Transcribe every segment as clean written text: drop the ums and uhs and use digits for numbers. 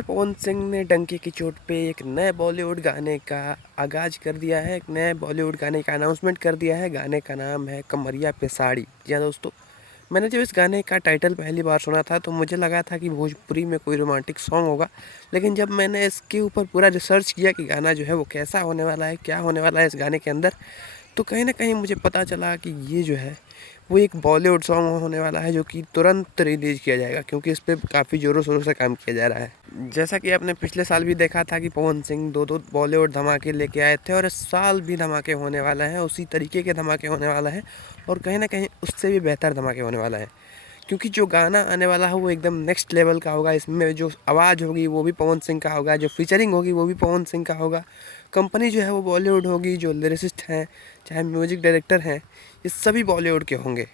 Singer Pawan Singh ने डंके की चोट पे एक नए बॉलीवुड गाने का आगाज़ कर दिया है। एक नए बॉलीवुड गाने का अनाउंसमेंट कर दिया है। गाने का नाम है कमरिया पे साड़ी। जी हाँ दोस्तों, मैंने जब इस गाने का टाइटल पहली बार सुना था तो मुझे लगा था कि भोजपुरी में कोई रोमांटिक सॉन्ग होगा। लेकिन जब मैंने इसके ऊपर पूरा रिसर्च किया कि गाना जो है वो कैसा होने वाला है, क्या होने वाला है इस गाने के अंदर, तो कहीं न कहीं मुझे पता चला कि ये जो है वो एक बॉलीवुड सॉन्ग होने वाला है, जो कि तुरंत रिलीज़ किया जाएगा, क्योंकि इस पे काफ़ी ज़ोरों-शोरों से काम किया जा रहा है। जैसा कि आपने पिछले साल भी देखा था कि पवन सिंह 2-2 बॉलीवुड धमाके लेके आए थे, और इस साल भी धमाके होने वाला है, उसी तरीके के धमाके होने वाला है, और कहीं न कहीं उससे भी बेहतर धमाके होने वाला है। क्योंकि जो गाना आने वाला है वो एकदम नेक्स्ट लेवल का होगा। इसमें जो आवाज़ होगी वो भी पवन सिंह का होगा, जो फीचरिंग होगी वो भी पवन सिंह का होगा। कंपनी जो है वो बॉलीवुड होगी, जो लिरिसिस्ट हैं, चाहे म्यूजिक डायरेक्टर हैं, ये सभी बॉलीवुड के होंगे।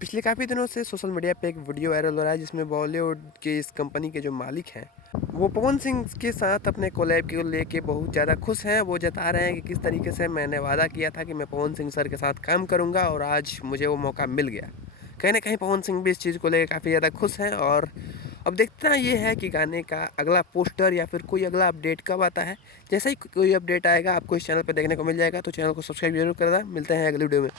पिछले काफ़ी दिनों से सोशल मीडिया पे एक वीडियो वायरल हो रहा है, जिसमें बॉलीवुड के इस कंपनी के जो मालिक हैं वो पवन सिंह के साथ अपने कोलैब को लेके बहुत ज़्यादा खुश हैं। वो जता रहे हैं कि किस तरीके से मैंने वादा किया था कि मैं पवन सिंह सर के साथ काम करूंगा, और आज मुझे वो मौका मिल गया। कहीं ना कहीं पवन सिंह भी इस चीज़ को लेकर काफ़ी ज़्यादा खुश हैं। और अब देखना ये है कि गाने का अगला पोस्टर या फिर कोई अगला अपडेट कब आता है। जैसे ही कोई अपडेट आएगा आपको इस चैनल पर देखने को मिल जाएगा, तो चैनल को सब्सक्राइब जरूर करना। मिलते हैं अगली वीडियो में।